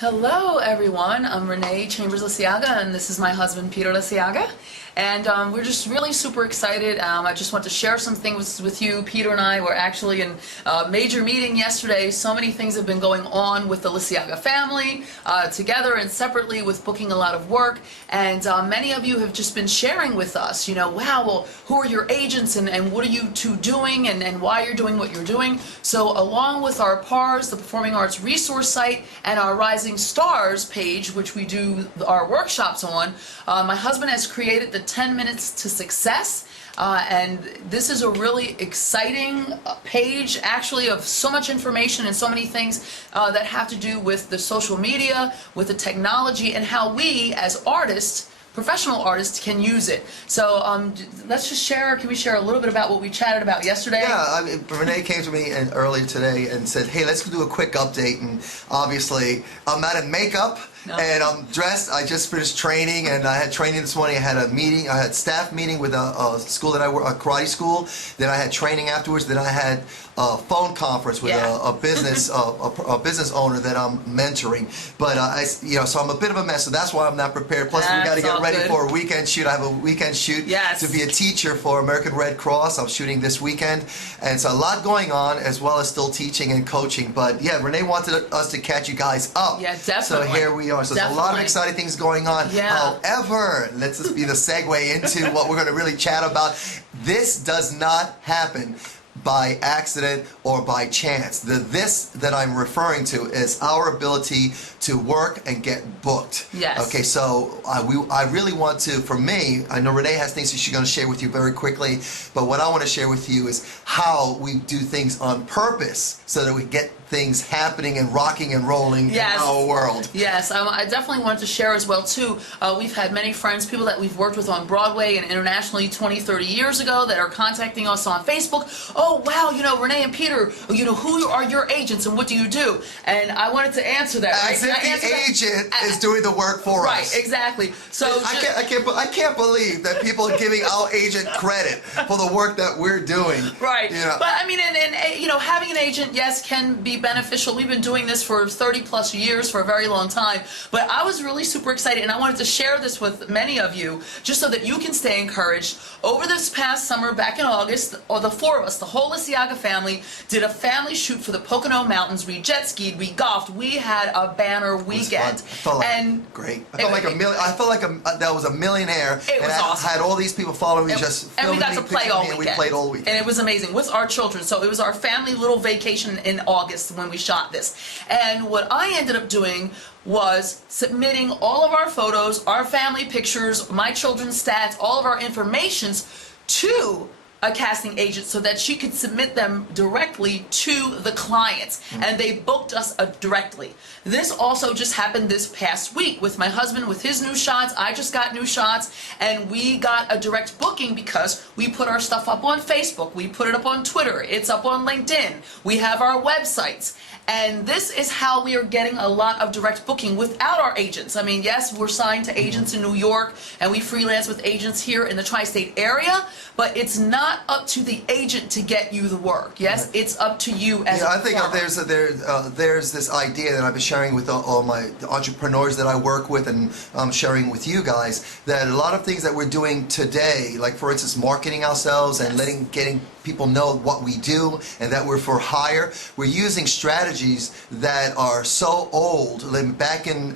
Hello everyone, I'm Renee, Chambers-Liciaga, and this is my husband Peter Liciaga. And we're just really super excited. I just want to share some things with you. Peter and I were actually in a major meeting yesterday. So many things have been going on with the Liciaga family, together and separately with booking a lot of work. And many of you have just been sharing with us, wow, well, who are your agents and what are you two doing and why you're doing what you're doing. So along with our PARS, the Performing Arts Resource Site, and our Rising Stars page, which we do our workshops on, my husband has created the 10 Minutes to Success, and this is a really exciting page actually of so much information and so many things that have to do with the social media, with the technology, and how we as artists, professional artists, can use it. So let's just share, can we share a little bit about what we chatted about yesterday? Yeah, Renee came to me earlier today and said, hey, let's do a quick update. And obviously, I'm not in makeup. No. And I'm dressed. I just finished training, and I had training this morning. I had a meeting. I had staff meeting with a school that I work, a karate school. Then I had training afterwards. Then I had a phone conference with a business a business owner that I'm mentoring. But so I'm a bit of a mess. So that's why I'm not prepared. Plus, we got to get ready for a weekend shoot. I have a weekend shoot to be a teacher for American Red Cross. I'm shooting this weekend, and so a lot going on, as well as still teaching and coaching. But yeah, Renee wanted us to catch you guys up. Yeah, definitely. So here we are. So there's a lot of exciting things going on. Yeah. However, let's just be the segue into what we're going to really chat about. This does not happen by accident or by chance. The this that I'm referring to is our ability to work and get booked. Yes. Okay, so I really want to, for me, I know Renee has things that she's going to share with you very quickly, but what I want to share with you is how we do things on purpose so that we get things happening and rocking and rolling in our world. Yes, I definitely wanted to share as well too. We've had many friends, people that we've worked with on Broadway and internationally 20, 30 years ago that are contacting us on Facebook. Oh wow, Renee and Peter, who are your agents and what do you do? And I wanted to answer that. As if the agent is doing the work for us. Right, exactly. So I can't believe that people are giving our agent credit for the work that we're doing. Right. But I mean, and having an agent, yes, can be beneficial. We've been doing this for 30 plus years, for a very long time. But I was really super excited, and I wanted to share this with many of you, just so that you can stay encouraged. Over this past summer, back in August, the four of us, the whole Liciaga family, did a family shoot for the Pocono Mountains. We jet skied, we golfed, we had a banner weekend. I felt like great. I felt like that was a millionaire. It was awesome. I had all these people following me, just filming me, and we got to play all weekend. And we played all weekend. And it was amazing with our children. So it was our family little vacation in August when we shot this. And what I ended up doing was submitting all of our photos, our family pictures, my children's stats, all of our informations to a casting agent so that she could submit them directly to the clients, and they booked us directly. This also just happened this past week with my husband with his new shots. I just got new shots, and we got a direct booking because we put our stuff up on Facebook, we put it up on Twitter, it's up on LinkedIn, we have our websites. And this is how we are getting a lot of direct booking without our agents. I mean, yes, we're signed to agents in New York, and we freelance with agents here in the tri-state area, but it's not up to the agent to get you the work. Yes, it's up to you as a I think performer. there's this idea that I've been sharing with all my entrepreneurs that I work with, and I'm sharing with you guys, that a lot of things that we're doing today, like for instance, marketing ourselves and getting people know what we do and that we're for hire. We're using strategies that are so old, like back in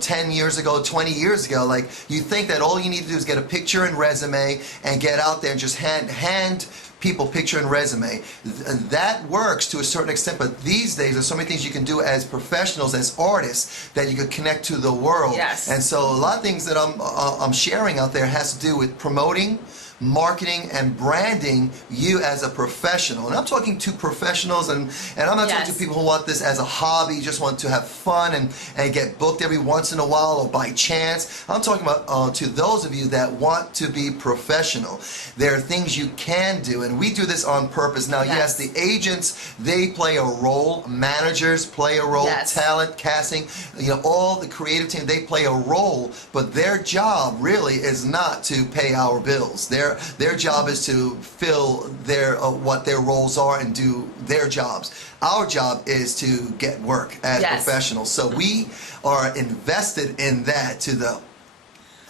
10 years ago, 20 years ago. Like, you think that all you need to do is get a picture and resume and get out there and just hand people picture and resume. That works to a certain extent, but these days there's so many things you can do as professionals, as artists, that you could connect to the world. Yes. And so a lot of things that I'm sharing out there has to do with promoting, marketing, and branding you as a professional. And I'm talking to professionals, and I'm not talking to people who want this as a hobby, just want to have fun and get booked every once in a while or by chance. I'm talking about to those of you that want to be professional. There are things you can do, and we do this on purpose. Now, yes, the agents, they play a role. Managers play a role. Talent, casting, all the creative team, they play a role, but their job really is not to pay our bills. Their Their job is to fill their what their roles are and do their jobs. Our job is to get work as professionals. So we are invested in that to the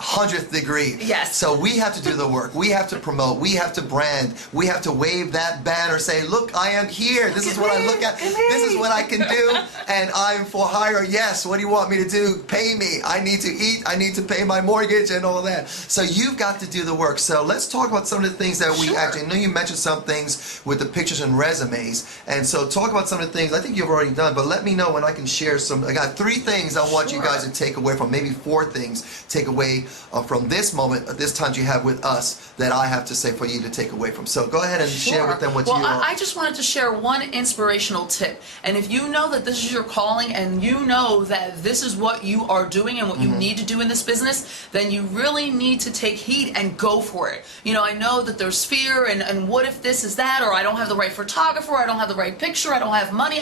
100th degree. Yes. So we have to do the work. We have to promote. We have to brand. We have to wave that banner, say, look, I am here. This is what I look at. This is what I can do. And I'm for hire. Yes. What do you want me to do? Pay me. I need to eat. I need to pay my mortgage and all that. So you've got to do the work. So let's talk about some of the things that we actually, I know you mentioned some things with the pictures and resumes. And so talk about some of the things I think you've already done, but let me know when I can share some. I got 3 things I want you guys to take away from, maybe 4 things take away from this moment, this time you have with us, that I have to say for you to take away from. So go ahead and share with them what you are. I just wanted to share one inspirational tip. And if you know that this is your calling and you know that this is what you are doing and what you need to do in this business, then you really need to take heed and go for it. You know, I know that there's fear and what if this is that, or I don't have the right photographer, I don't have the right picture, I don't have money.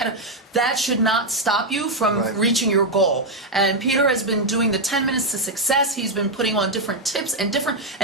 That should not stop you from reaching your goal. And Peter has been doing the 10 minutes to success. He's been putting on different tips and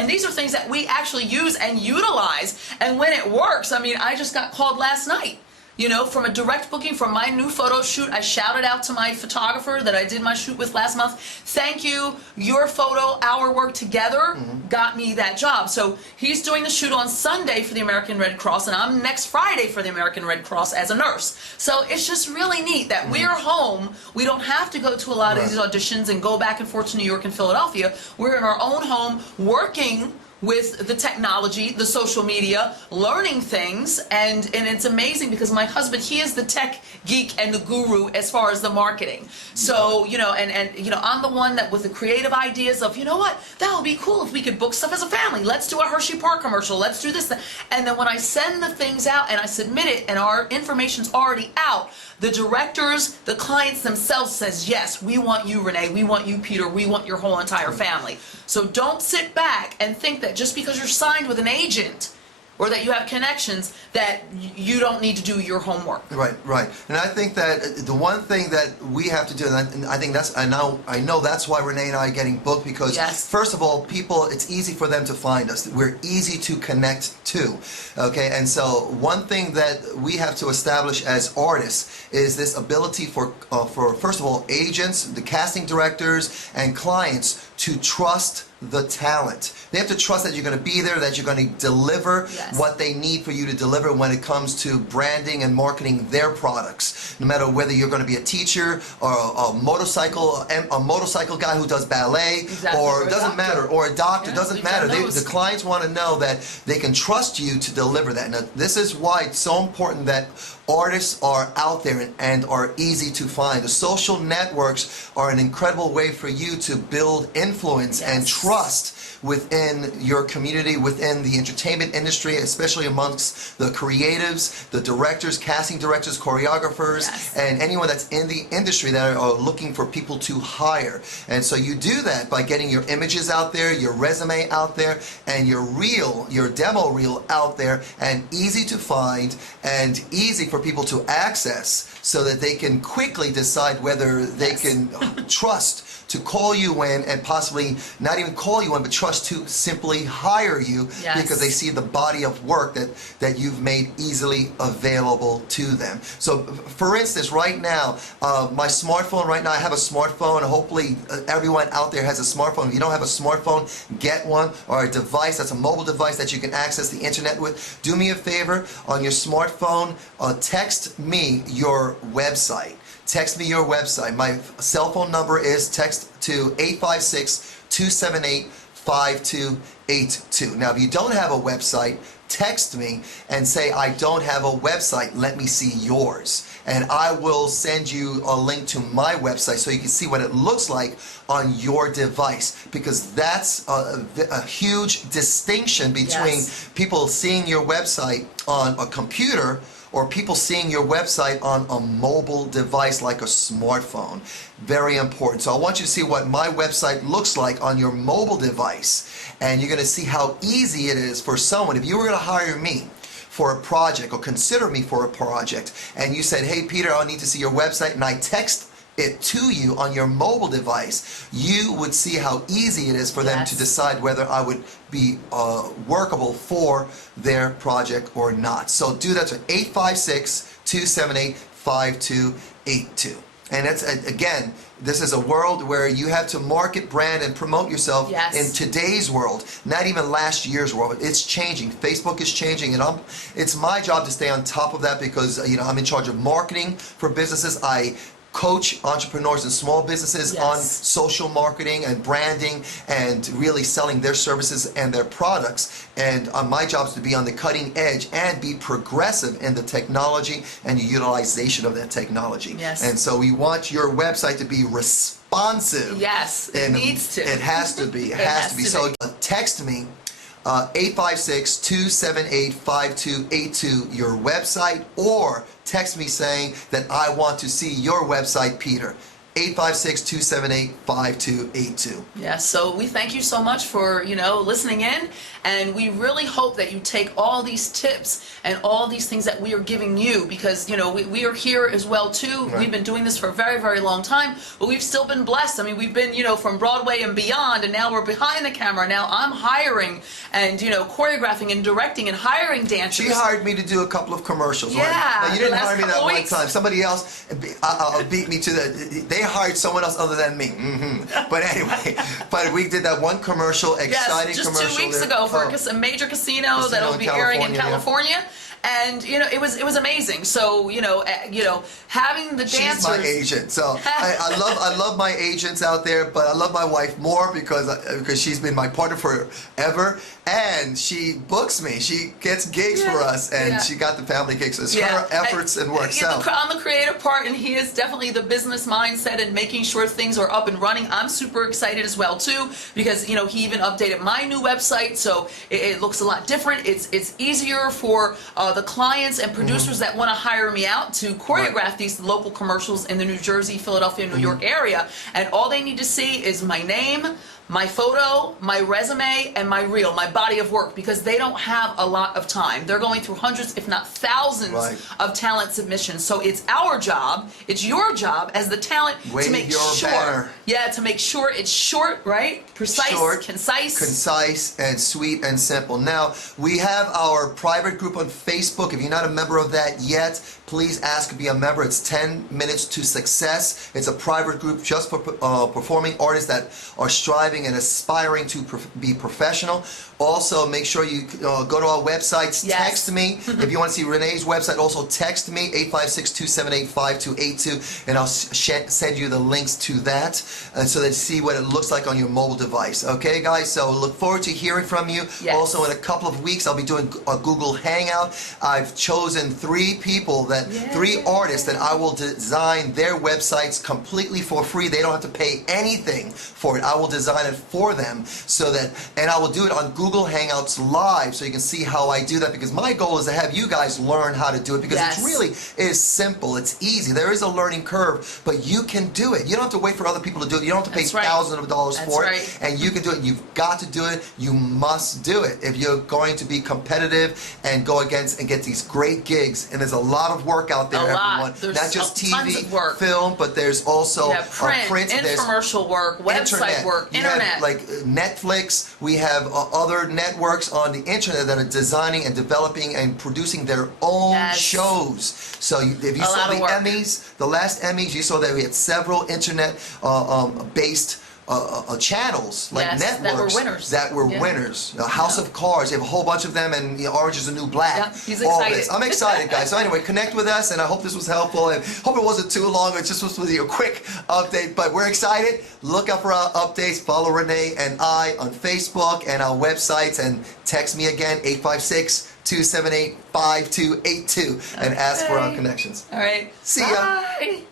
these are things that we actually use and utilize. And when it works, I mean, I just got called last night, you know, from a direct booking from my new photo shoot. I shouted out to my photographer that I did my shoot with last month. Thank you. Your photo, our work together got me that job. So he's doing the shoot on Sunday for the American Red Cross, and I'm next Friday for the American Red Cross as a nurse. So it's just really neat that we're home. We don't have to go to a lot of these auditions and go back and forth to New York and Philadelphia. We're in our own home working with the technology, the social media, learning things, and it's amazing because my husband, he is the tech geek and the guru as far as the marketing. So, you know, and you know, I'm the one that with the creative ideas of, you know what, that would be cool if we could book stuff as a family. Let's do a Hershey Park commercial. Let's do this. And then when I send the things out and I submit it and our information's already out, the directors, the clients themselves says, yes, we want you, Renee, we want you, Peter, we want your whole entire family. So don't sit back and think that just because you're signed with an agent or that you have connections that you don't need to do your homework. Right. And I think that the one thing that we have to do, and I think that's, I know that's why Renee and I are getting booked, because first of all, people, it's easy for them to find us. We're easy to connect to. Okay, and so one thing that we have to establish as artists is this ability for first of all, agents, the casting directors, and clients to trust the talent. They have to trust that you're going to be there, that you're going to deliver what they need for you to deliver when it comes to branding and marketing their products. No matter whether you're going to be a teacher or a motorcycle guy who does ballet, or it doesn't matter, or a doctor, doesn't matter. The clients want to know that they can trust you to deliver that. Now, this is why it's so important that artists are out there and are easy to find. The social networks are an incredible way for you to build influence and trust within your community, within the entertainment industry, especially amongst the creatives, the directors, casting directors, choreographers, and anyone that's in the industry that are looking for people to hire. And so you do that by getting your images out there, your resume out there, and your reel, your demo reel out there, and easy to find and easy for people to access so that they can quickly decide whether they can trust to call you in, and possibly not even call you in, but trust to simply hire you because they see the body of work that you've made easily available to them. So for instance, right now, my smartphone right now, I have a smartphone. Hopefully everyone out there has a smartphone. If you don't have a smartphone, get one, or a device that's a mobile device that you can access the internet with. Do me a favor, on your smartphone, text me your website. Text me your website. My cell phone number is text to 856-278-5282. Now, if you don't have a website, text me and say, I don't have a website. Let me see yours. And I will send you a link to my website so you can see what it looks like on your device, because that's a huge distinction between people seeing your website on a computer or people seeing your website on a mobile device like a smartphone. Very important. So I want you to see what my website looks like on your mobile device, and you're going to see how easy it is for someone. If you were going to hire me for a project or consider me for a project, and you said, hey Peter, I need to see your website, and I text it to you on your mobile device, you would see how easy it is for them to decide whether I would be workable for their project or not. So do that to 856-278-5282. And it's, again, this is a world where you have to market, brand, and promote yourself in today's world, not even last year's world. It's changing. Facebook is changing, and it's my job to stay on top of that because I'm in charge of marketing for businesses. I coach entrepreneurs and small businesses on social marketing and branding and really selling their services and their products. And my job is to be on the cutting edge and be progressive in the technology and the utilization of that technology. And so we want your website to be responsive. It needs to. It has to be. It has to be. So text me 856-278-5282 your website, or text me saying that I want to see your website, Peter. 856-278-5282. Yes, so we thank you so much for, listening in, and we really hope that you take all these tips and all these things that we are giving you, because, we are here as well, too. We've been doing this for a very, very long time, but we've still been blessed. I mean, we've been, from Broadway and beyond, and now we're behind the camera. Now I'm hiring and, choreographing and directing and hiring dancers. She hired me to do a couple of commercials. Yeah. Now, you didn't hire me that one time. Somebody else beat me to they hired someone else other than me. But anyway, but we did that one commercial, exciting just commercial. 2 weeks ago for a major casino that'll be airing in California. And it was amazing. So having the dancers. She's my agent. So I love my agents out there, but I love my wife more because she's been my partner forever, and she books me. She gets gigs for us, and she got the family gigs. It's her efforts and work. So I'm the creative part, and he is definitely the business mindset and making sure things are up and running. I'm super excited as well too, because he even updated my new website, so it looks a lot different. It's easier for the clients and producers that want to hire me out to choreograph these local commercials in the New Jersey, Philadelphia, New York area, and all they need to see is my name, my photo, my resume, and my reel, my body of work, because they don't have a lot of time. They're going through hundreds, if not thousands, of talent submissions. So it's our job, it's your job as the talent to make sure. To make sure it's short, right? Precise, short, concise, and sweet and simple. Now, we have our private group on Facebook. If you're not a member of that yet, please ask to be a member. It's 10 Minutes to Success. It's a private group just for performing artists that are striving and aspiring to be professional. Also, make sure you go to our websites. Text me. If you want to see Renee's website, also text me, 856-278-5282, and I'll send you the links to that so that you see what it looks like on your mobile device. Okay, guys? So look forward to hearing from you. Also, in a couple of weeks, I'll be doing a Google Hangout. I've chosen 3 people, 3 artists that I will design their websites completely for free. They don't have to pay anything for it. I will design it for them and I will do it on Google Hangouts live so you can see how I do that, because my goal is to have you guys learn how to do it, because it really is simple. It's easy. There is a learning curve, but you can do it. You don't have to wait for other people to do it. You don't have to pay thousands of dollars for it, and you can do it. You've got to do it. You must do it if you're going to be competitive and go against and get these great gigs. And there's a lot of work out there, everyone. There's not just TV, work. Film, but there's also print, infomercial work, website work, internet. We have, like Netflix. We have other networks on the internet that are designing and developing and producing their own shows. So if you saw the Emmys, the last Emmys, you saw that we had several internet based channels, like networks that were winners. House of Cards, you have a whole bunch of them, and Orange is the New Black. He's excited. I'm excited, guys. So anyway, connect with us, and I hope this was helpful, and hope it wasn't too long. It just was a quick update, but we're excited. Look up for our updates. Follow Renee and I on Facebook and our websites, and text me again, 856-278-5282, and ask for our connections. All right. See ya. Bye.